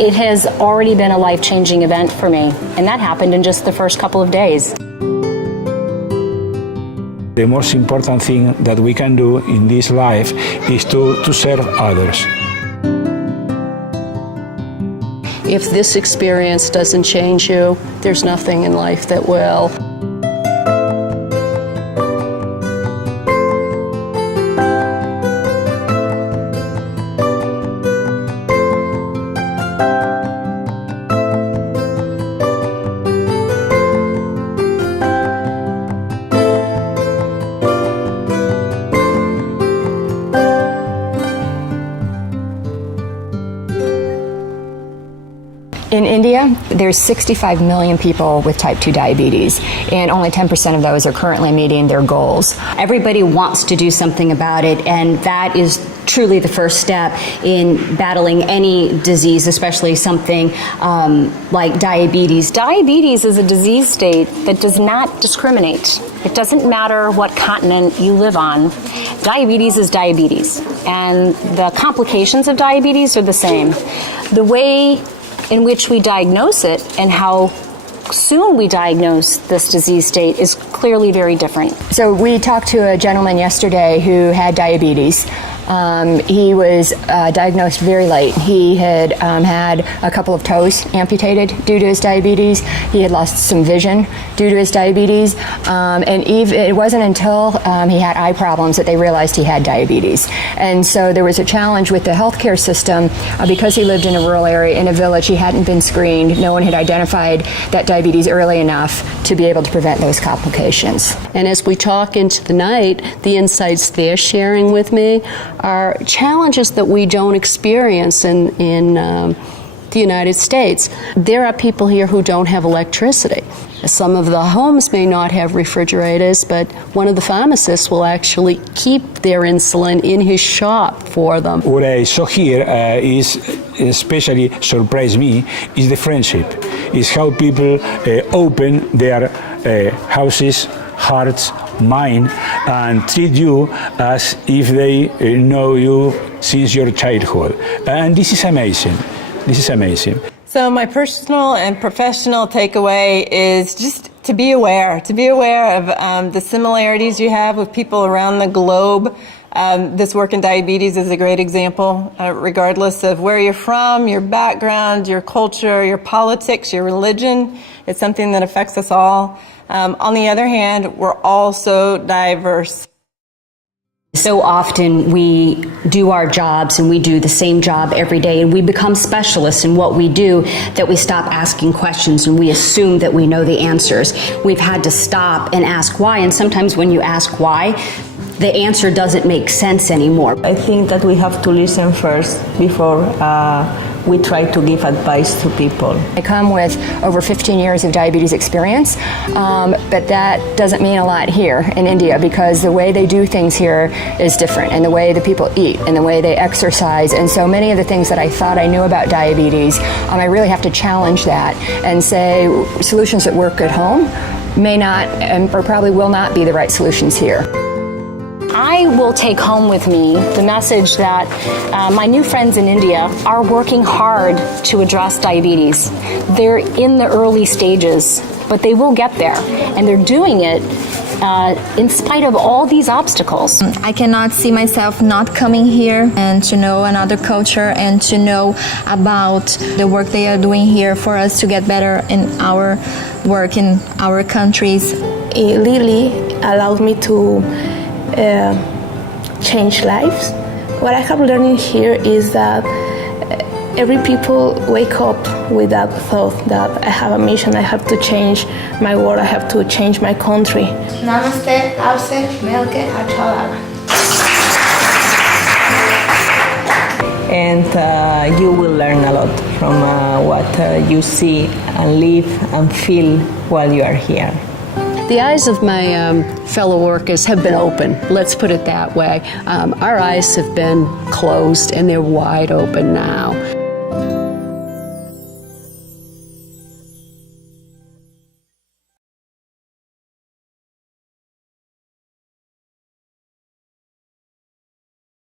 it has already been a life-changing event for me, and that happened in just the first couple of days. The most important thing that we can do in this life is to serve others. If this experience doesn't change you, there's nothing in life that will. In India, there's 65 million people with type 2 diabetes, and only 10% of those are currently meeting their goals. Everybody wants to do something about it, and that is truly the first step in battling any disease, especially something like diabetes. Diabetes is a disease state that does not discriminate. It doesn't matter what continent you live on. Diabetes is diabetes, and the complications of diabetes are the same. The way in which we diagnose it and how soon we diagnose this disease state is clearly very different. So we talked to a gentleman yesterday who had diabetes. He was diagnosed very late. He had had a couple of toes amputated due to his diabetes. He had lost some vision due to his diabetes. And it wasn't until he had eye problems that they realized he had diabetes. And so there was a challenge with the healthcare system because he lived in a rural area, in a village. He hadn't been screened. No one had identified that diabetes early enough to be able to prevent those complications. And as we talk into the night, the insights they're sharing with me are challenges that we don't experience in the United States. There are people here who don't have electricity. Some of the homes may not have refrigerators, but one of the pharmacists will actually keep their insulin in his shop for them. What I saw here is especially surprised me is the friendship. Is how people open their houses, hearts, mind, and treat you as if they know you since your childhood. And this is amazing. This is amazing. So my personal and professional takeaway is just to be aware of the similarities you have with people around the globe. This work in diabetes is a great example, regardless of where you're from, your background, your culture, your politics, your religion. It's something that affects us all. On the other hand, we're all so diverse. So often we do our jobs and we do the same job every day and we become specialists in what we do that we stop asking questions and we assume that we know the answers. We've had to stop and ask why, and sometimes when you ask why, the answer doesn't make sense anymore. I think that we have to listen first before we try to give advice to people. I come with over 15 years of diabetes experience, but that doesn't mean a lot here in India because the way they do things here is different, and the way the people eat and the way they exercise, and so many of the things that I thought I knew about diabetes, I really have to challenge that and say solutions that work at home may not or probably will not be the right solutions here. I will take home with me the message that my new friends in India are working hard to address diabetes. They're in the early stages, but they will get there, and they're doing it in spite of all these obstacles. I cannot see myself not coming here and to know another culture and to know about the work they are doing here for us to get better in our work in our countries. Lily allowed me to change lives. What I have learned here is that every people wake up with that thought that I have a mission, I have to change my world, I have to change my country. Namaste, Avse, Melke, Achala. And you will learn a lot from what you see and live and feel while you are here. The eyes of my fellow workers have been open, let's put it that way. Our eyes have been closed and they're wide open now.